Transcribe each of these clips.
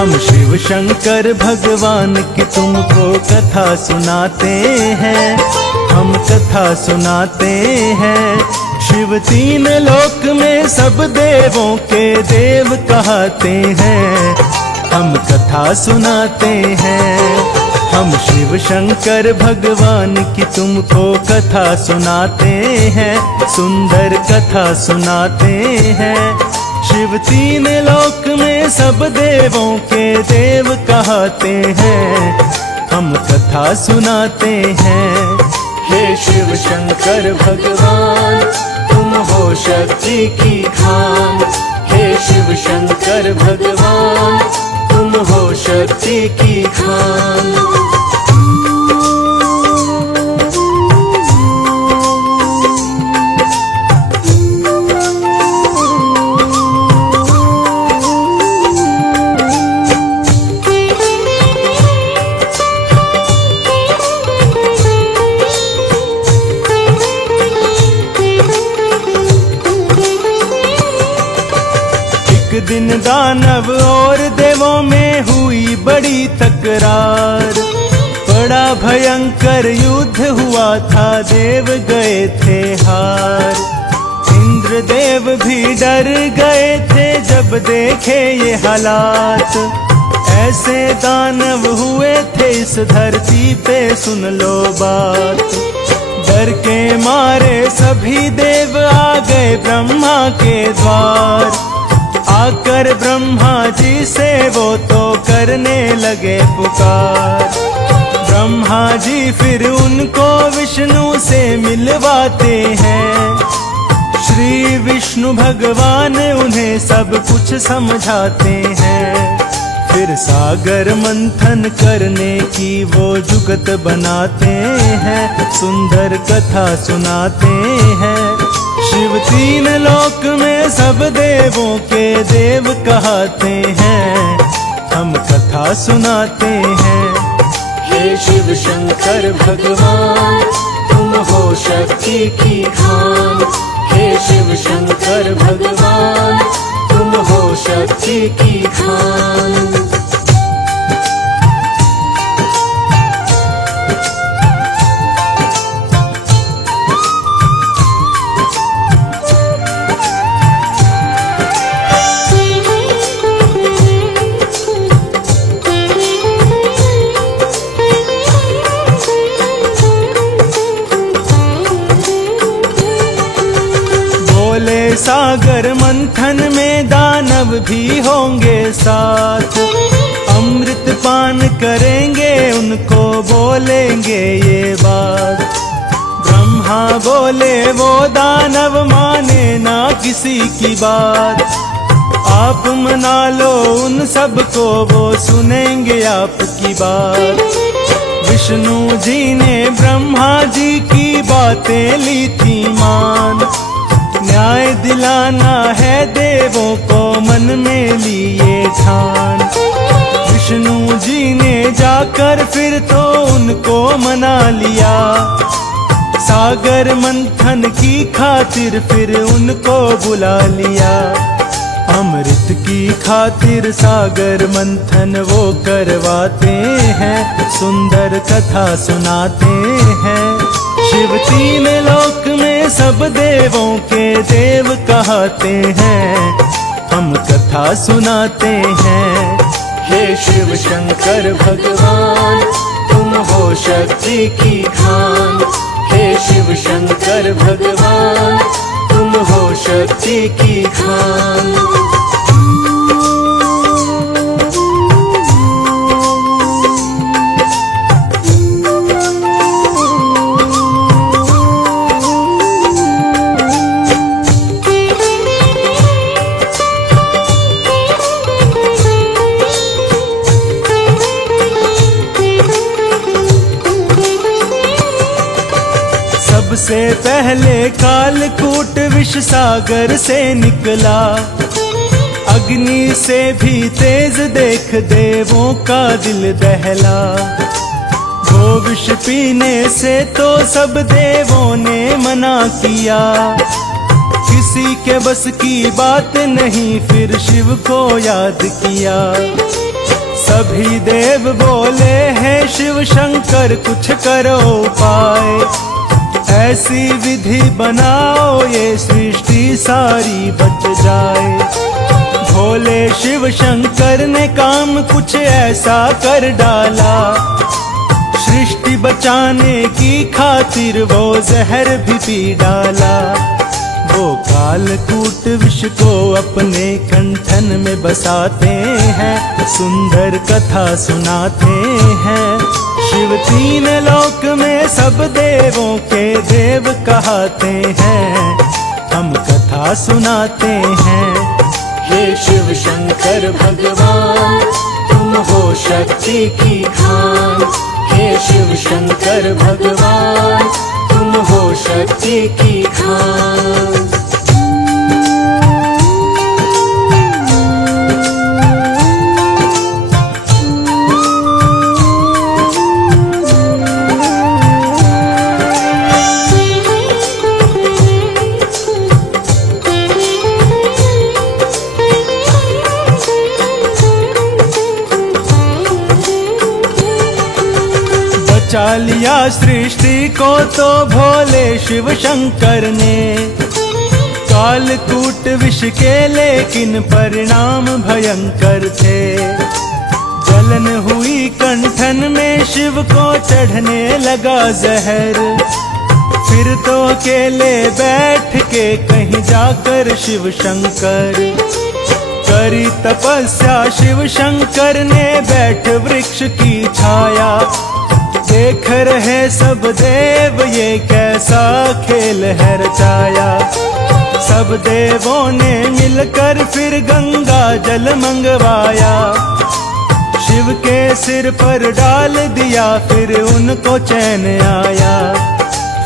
हम शिव शंकर भगवान की तुमको कथा सुनाते हैं, हम कथा सुनाते हैं। शिव तीन लोक में सब देवों के देव कहते हैं, हम कथा सुनाते हैं। हम शिव शंकर भगवान की तुमको कथा सुनाते हैं, सुंदर कथा सुनाते हैं। शिव तीन लोक में सब देवों के देव कहते हैं, हम कथा सुनाते हैं। हे शिव शंकर भगवान तुम हो शक्ति की खान, हे शिव शंकर भगवान तुम हो शक्ति की खान। एक दिन दानव और देवों में हुई बड़ी तकरार, बड़ा भयंकर युद्ध हुआ था, देव गए थे हार। इंद्रदेव भी डर गए थे जब देखे ये हालात, ऐसे दानव हुए थे इस धरती पे सुन लो बात। डर के मारे सभी देव आ गए ब्रह्मा के द्वार, आकर ब्रह्मा जी से वो तो करने लगे पुकार। ब्रह्मा जी फिर उनको विष्णु से मिलवाते हैं, श्री विष्णु भगवान उन्हें सब कुछ समझाते हैं। फिर सागर मंथन करने की वो जुगत बनाते हैं, सुंदर कथा सुनाते हैं। शिव तीन लोक में सब देवों के देव कहते हैं, हम कथा सुनाते हैं। हे शिव शंकर भगवान तुम हो शक्ति की खान, हे शिव शंकर भगवान तुम हो शक्ति की खान। सागर मंथन में दानव भी होंगे साथ, अमृत पान करेंगे उनको बोलेंगे ये बात। ब्रह्मा बोले वो दानव माने ना किसी की बात, आप मना लो उन सबको वो सुनेंगे आपकी बात। विष्णु जी ने ब्रह्मा जी की बातें ली थी मान, न्याय दिलाना है देवों को मन में लिए ठान। विष्णु जी ने जाकर फिर तो उनको मना लिया, सागर मंथन की खातिर फिर उनको बुला लिया। अमृत की खातिर सागर मंथन वो करवाते हैं, सुंदर कथा सुनाते हैं। शिव तीन लोक में सब देवों के देव कहते हैं, हम कथा सुनाते हैं। हे शिव शंकर भगवान तुम हो शक्ति की खान, हे शिव शंकर भगवान तुम हो शक्ति की खान। सबसे पहले कालकूट विष सागर से निकला, अग्नि से भी तेज देख देवों का दिल दहला। वो विष पीने से तो सब देवों ने मना किया, किसी के बस की बात नहीं फिर शिव को याद किया। सभी देव बोले हैं शिव शंकर कुछ करो उपाय, ऐसी विधि बनाओ ये सृष्टि सारी बच जाए। भोले शिव शंकर ने काम कुछ ऐसा कर डाला, सृष्टि बचाने की खातिर वो जहर भी पी डाला। वो कालकूट विष को अपने कंठन में बसाते हैं, सुंदर कथा सुनाते हैं। शिव तीन लोक में सब देवों के देव कहते हैं, हम कथा सुनाते हैं। हे शिव शंकर भगवान तुम हो शक्ति की खान, हे शिव शंकर भगवान तुम हो शक्ति की खान। बचा लिया सृष्टि को तो भोले शिव शंकर ने, कालकूट विष के लेकिन परिणाम भयंकर थे। जलन हुई कंठन में शिव को चढ़ने लगा जहर, फिर तो अकेले बैठ के कहीं जाकर शिव शंकर करी तपस्या। शिव शंकर ने बैठ वृक्ष की छाया, देख रहे सब देव ये कैसा खेल है रचाया। सब देवों ने मिलकर फिर गंगा जल मंगवाया, शिव के सिर पर डाल दिया फिर उनको चैन आया।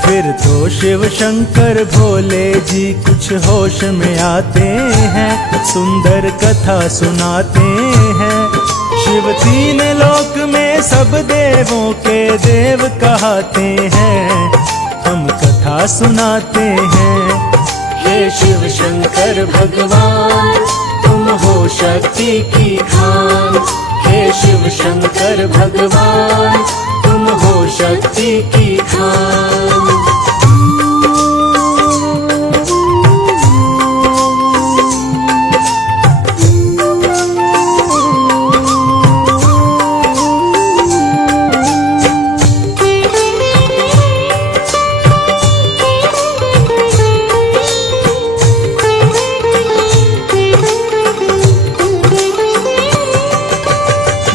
फिर तो शिव शंकर भोले जी कुछ होश में आते हैं, सुंदर कथा सुनाते हैं। शिव तीन लोक में सब देवों के देव कहते हैं, हम कथा सुनाते हैं। हे शिव शंकर भगवान तुम हो शक्ति की खान, हे शिव शंकर भगवान तुम हो शक्ति की खान।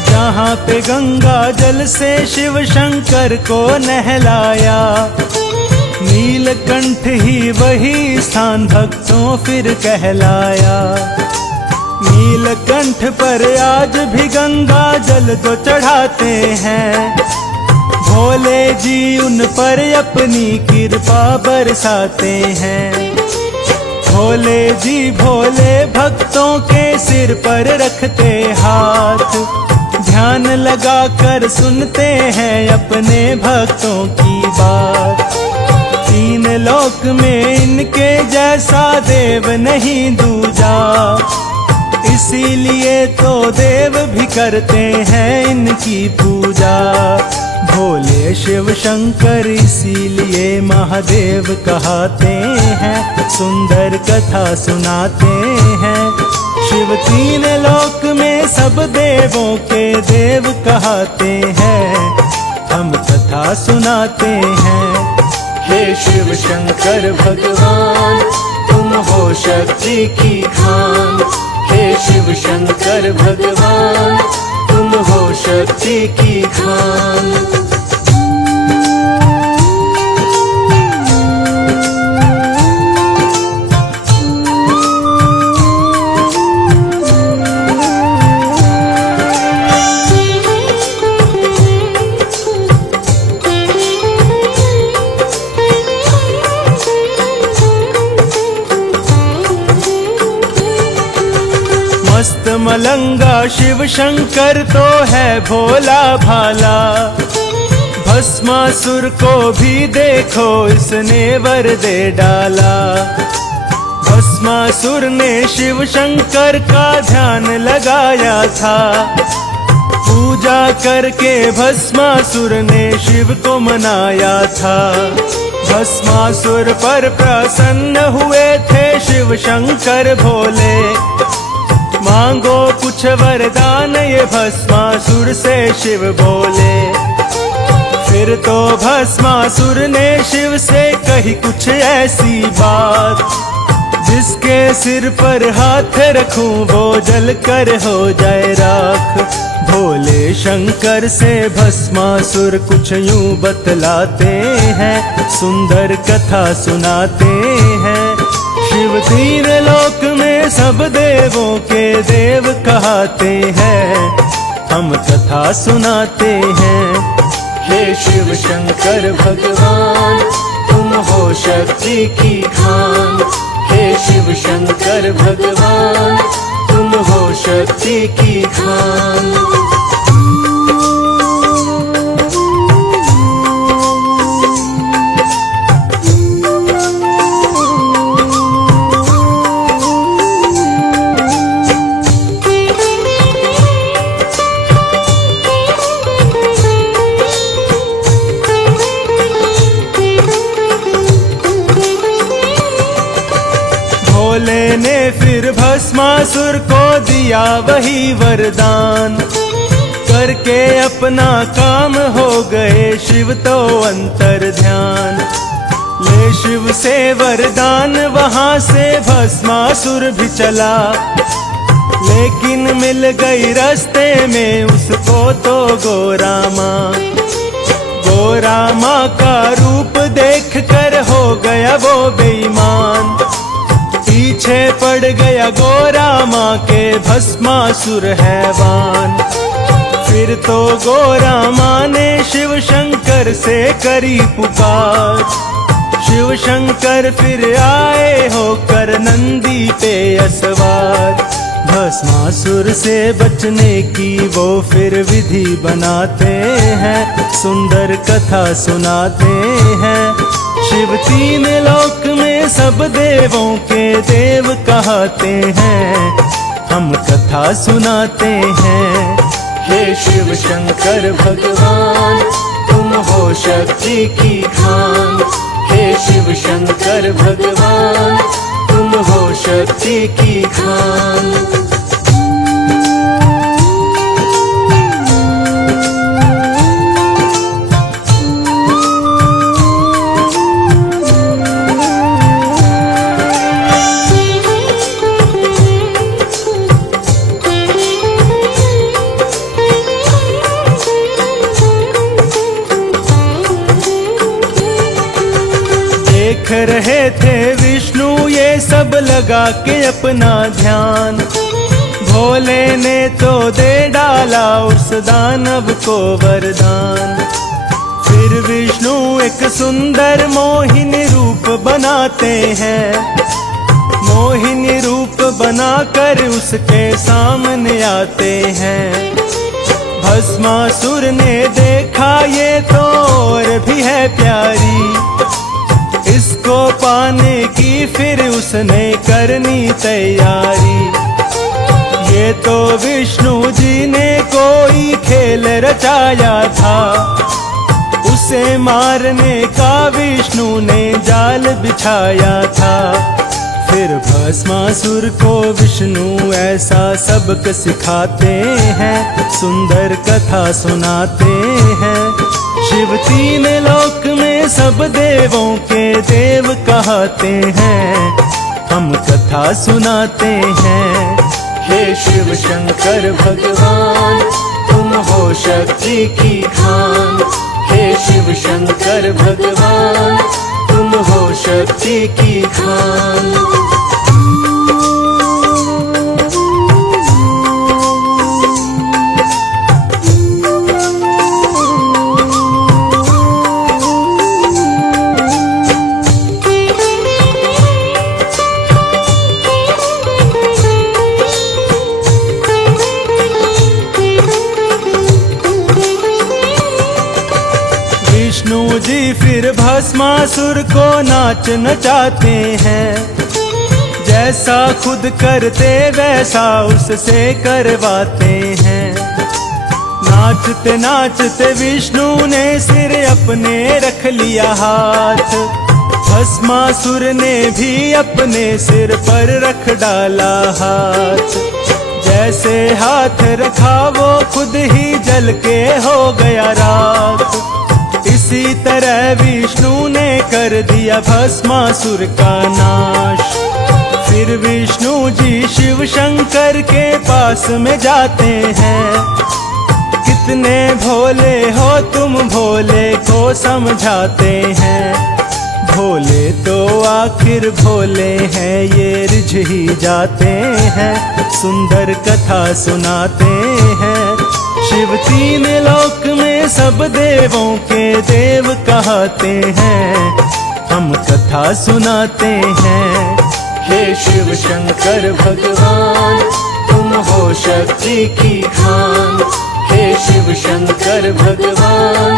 जहाँ पे गंगा जल से शिव शंकर को नहलाया, नीलकंठ ही वही स्थान भक्तों फिर कहलाया। नीलकंठ पर आज भी गंगा जल तो चढ़ाते हैं, भोले जी उन पर अपनी कृपा बरसाते हैं। भोले जी भोले भक्तों के सिर पर रखते हाथ, ध्यान लगा कर सुनते हैं अपने भक्तों की बात। तीन लोक में इनके जैसा देव नहीं दूजा, इसीलिए तो देव भी करते हैं इनकी पूजा। भोले शिव शंकर इसीलिए महादेव कहते हैं, सुंदर कथा सुनाते हैं। शिव तीन लोक में सब देवों के देव कहते हैं, हम कथा सुनाते हैं। हे शिव शंकर भगवान तुम हो शक्ति की खान, हे शिव शंकर भगवान तुम हो शक्ति की खान। मस्त मलंगा शिव शंकर तो है भोला भाला, भस्मासुर को भी देखो इसने वर दे डाला। भस्मासुर ने शिव शंकर का ध्यान लगाया था, पूजा करके भस्मासुर ने शिव को मनाया था। भस्मासुर पर प्रसन्न हुए थे शिव शंकर भोले। मांगो कुछ वरदान ये भस्मासुर से शिव बोले। फिर तो भस्मासुर ने शिव से कही कुछ ऐसी बात, जिसके सिर पर हाथ रखूं वो जल कर हो जाए राख। भोले शंकर से भस्मासुर कुछ यूं बतलाते हैं, सुंदर कथा सुनाते हैं। शिव तीन लोक में सब देवों के देव कहते हैं, हम कथा सुनाते हैं। हे शिव शंकर भगवान तुम हो शक्ति की खान। हे शिव शंकर भगवान तुम हो शक्ति की खान। भोले ने फिर भस्मासुर को दिया वही वरदान, करके अपना काम हो गए शिव तो अंतर ध्यान। ले शिव से वरदान वहां से भस्मासुर भी चला, लेकिन मिल गई रास्ते में उसको तो गोरामा। गोरामा का रूप देख कर हो गया वो बेईमान, पीछे पड़ गया गोरामा के भस्मासुर हैवान। फिर तो गोरामा ने शिव शंकर से करी पुकार। शिव शंकर फिर आए होकर नंदी पे असवार। भस्मासुर से बचने की वो फिर विधि बनाते हैं, सुंदर कथा सुनाते हैं। शिव तीन लोक में सब देवों के देव कहते हैं, हम कथा सुनाते हैं। हे शिव शंकर भगवान तुम हो शक्ति की खान। हे शिव शंकर भगवान तुम हो शक्ति की खान। देख रहे थे विष्णु ये सब लगा के अपना ध्यान। भोले ने तो दे डाला उस दानव को वरदान। फिर विष्णु एक सुंदर मोहिनी रूप बनाते हैं। मोहिनी रूप बनाकर उसके सामने आते हैं। भस्मासुर ने देखा ये तो और भी है प्यारी, इसको पाने की फिर उसने करनी तैयारी। ये तो विष्णु जी ने कोई खेल रचाया था, उसे मारने का विष्णु ने जाल बिछाया था। फिर भस्मासुर को विष्णु ऐसा सबक सिखाते हैं, सुंदर कथा सुनाते हैं। शिव तीन लोक में सब देवों के देव कहते हैं, हम कथा सुनाते हैं। हे शिव शंकर भगवान तुम हो शक्ति की खान। हे शिव शंकर भगवान तुम हो शक्ति की खान। विष्णु जी फिर भस्मासुर को नाच नचाते हैं। जैसा खुद करते वैसा उससे करवाते हैं। नाचते नाचते विष्णु ने सिर अपने रख लिया हाथ, भस्मासुर ने भी अपने सिर पर रख डाला हाथ। जैसे हाथ रखा वो खुद ही जल के हो गया राख। इसी तरह विष्णु ने कर दिया भस्मासुर का नाश। फिर विष्णु जी शिव शंकर के पास में जाते हैं, कितने भोले हो तुम भोले को समझाते हैं। भोले तो आखिर भोले हैं, ये रिझ ही जाते हैं, सुंदर कथा सुनाते हैं। शिव तीन लोक में सब देवों के देव कहते हैं, हम कथा सुनाते हैं। हे शिव शंकर भगवान तुम हो शक्ति की खान। हे शिव शंकर भगवान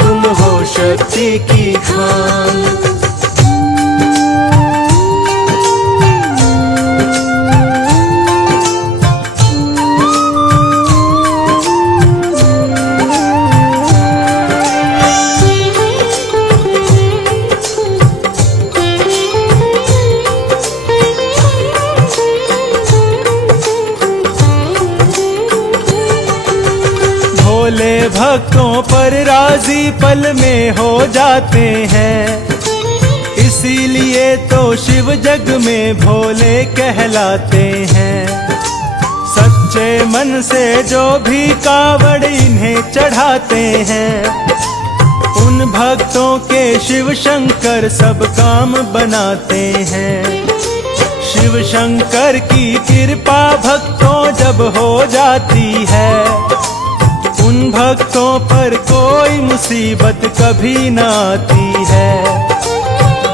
तुम हो शक्ति की खान। भोले भक्तों पर राजी पल में हो जाते हैं, इसीलिए तो शिव जग में भोले कहलाते हैं। सच्चे मन से जो भी कावड़ इन्हें चढ़ाते हैं, उन भक्तों के शिव शंकर सब काम बनाते हैं। शिव शंकर की कृपा भक्तों जब हो जाती है, उन भक्तों पर कोई मुसीबत कभी न आती है।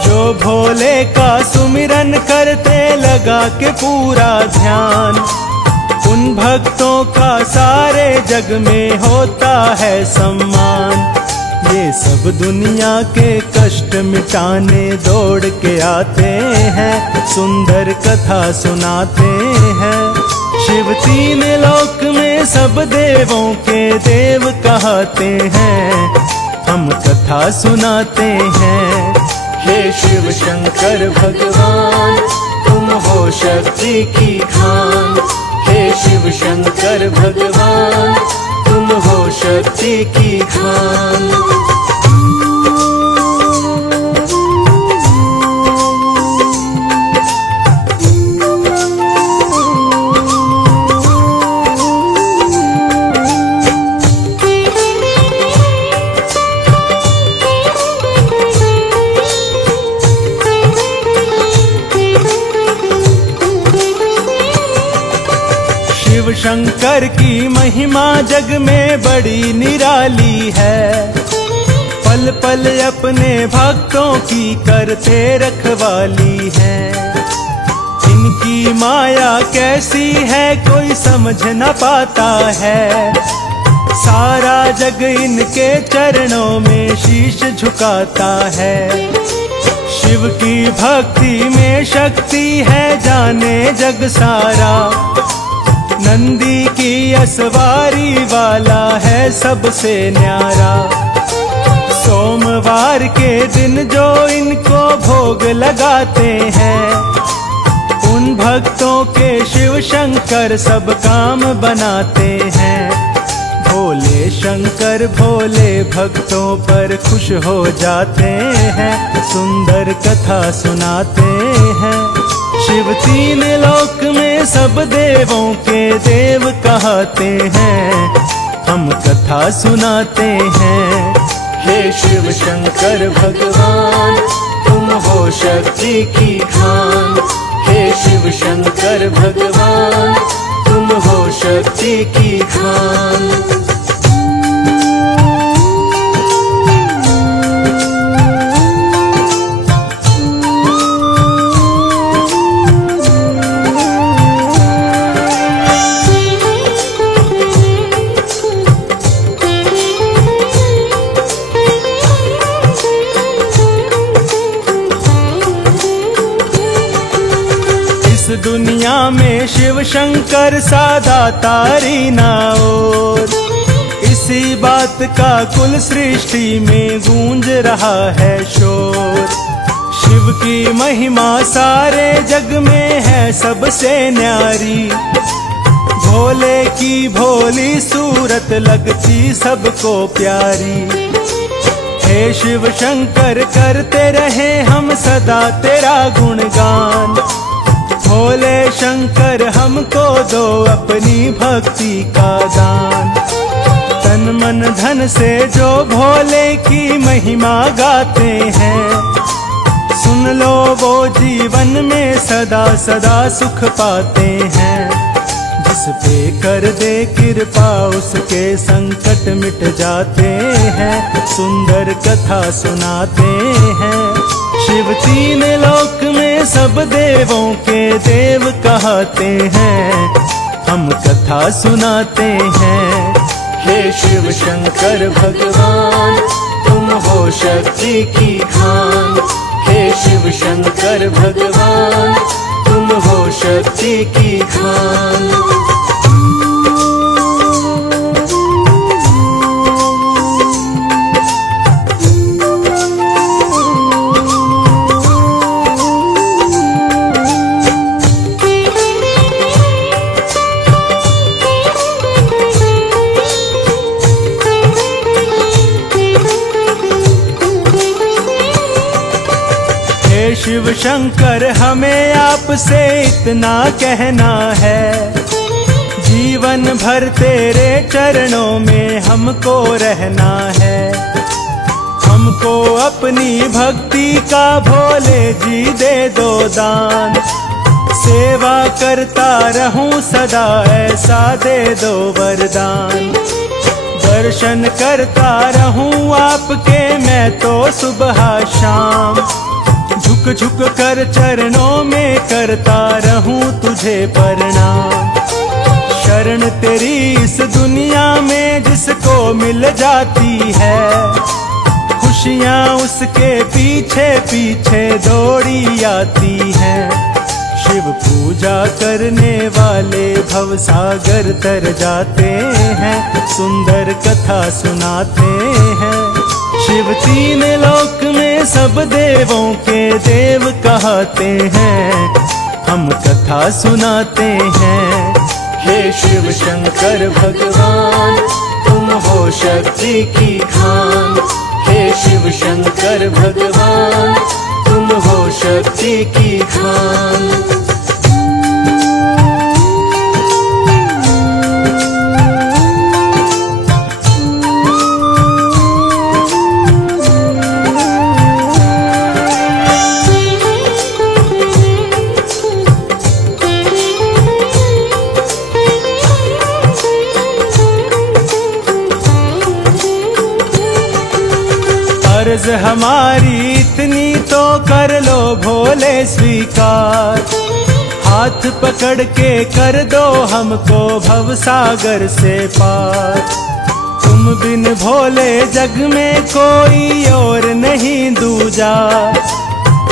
जो भोले का सुमिरन करते लगा के पूरा ध्यान, उन भक्तों का सारे जग में होता है सम्मान। ये सब दुनिया के कष्ट मिटाने दौड़ के आते हैं, सुंदर कथा सुनाते हैं। शिव तीन लोक में सब देवों के देव कहते हैं, हम कथा सुनाते हैं। हे शिव शंकर भगवान तुम हो शक्ति की खान। हे शिव शंकर भगवान तुम हो शक्ति की खान। शिव शंकर की महिमा जग में बड़ी निराली है, पल पल अपने भक्तों की करते रखवाली है। इनकी माया कैसी है कोई समझ न पाता है, सारा जग इनके चरणों में शीश झुकाता है। शिव की भक्ति में शक्ति है जाने जग सारा, नंदी की असवारी वाला है सबसे न्यारा। सोमवार के दिन जो इनको भोग लगाते हैं, उन भक्तों के शिव शंकर सब काम बनाते हैं। भोले शंकर भोले भक्तों पर खुश हो जाते हैं, सुंदर कथा सुनाते हैं। शिव तीन लोक में सब देवों के देव कहते हैं, हम कथा सुनाते हैं। हे शिव शंकर भगवान तुम हो शक्ति की खान। हे शिव शंकर भगवान तुम हो शक्ति की खान। दुनिया में शिव शंकर सादा तारी ना और, इसी बात का कुल सृष्टि में गूंज रहा है शोर। शिव की महिमा सारे जग में है सबसे न्यारी, भोले की भोली सूरत लगती सबको प्यारी। हे शिव शंकर करते रहे हम सदा तेरा गुणगान, भोले शंकर हमको दो अपनी भक्ति का दान। तन मन धन से जो भोले की महिमा गाते हैं, सुन लो वो जीवन में सदा सदा सुख पाते हैं। जिस पे कर दे कृपा उसके संकट मिट जाते हैं, सुंदर कथा सुनाते हैं। शिव तीन लोक में सब देवों के देव कहते हैं, हम कथा सुनाते हैं। हे शिव शंकर भगवान तुम हो शक्ति की खान। हे शिव शंकर भगवान तुम हो शक्ति की खान। शिव शंकर हमें आपसे इतना कहना है, जीवन भर तेरे चरणों में हमको रहना है। हमको अपनी भक्ति का भोले जी दे दो दान, सेवा करता रहूं सदा ऐसा दे दो वरदान। दर्शन करता रहूं आपके मैं तो सुबह शाम, झुक झुक कर चरणों में करता रहूं तुझे प्रणाम। शरण तेरी इस दुनिया में जिसको मिल जाती है, खुशियां उसके पीछे पीछे दौड़ी आती हैं। शिव पूजा करने वाले भवसागर तर जाते हैं, सुंदर कथा सुनाते हैं। शिव तीन लोक में सब देवों के देव कहते हैं, हम कथा सुनाते हैं। हे शिव शंकर भगवान तुम हो शक्ति की खान। हे शिव शंकर भगवान तुम हो शक्ति की खान। अर्ज हमारी इतनी तो कर लो भोले स्वीकार, हाथ पकड़ के कर दो हमको भवसागर से पार। तुम बिन भोले जग में कोई और नहीं दूजा,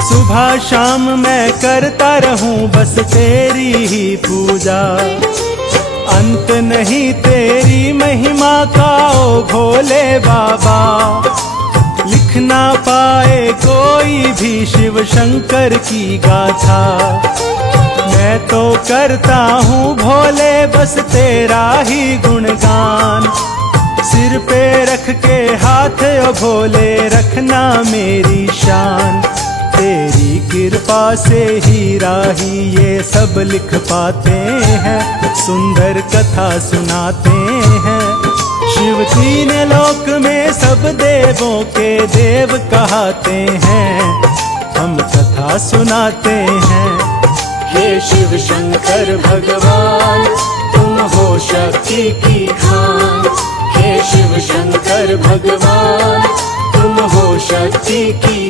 सुबह शाम मैं करता रहूं बस तेरी ही पूजा। अंत नहीं तेरी महिमा का ओ भोले बाबा, लिख ना पाए कोई भी शिव शंकर की गाथा। मैं तो करता हूँ भोले बस तेरा ही गुणगान, सिर पे रख के हाथ ओ भोले रखना मेरी शान। तेरी कृपा से ही राही ये सब लिख पाते हैं, सुंदर कथा सुनाते हैं। शिव तीन लोक में सब देवों के देव कहते हैं, हम कथा सुनाते हैं। हे शिव शंकर भगवान तुम हो शक्ति की खान। हे शिव शंकर भगवान तुम हो शक्ति की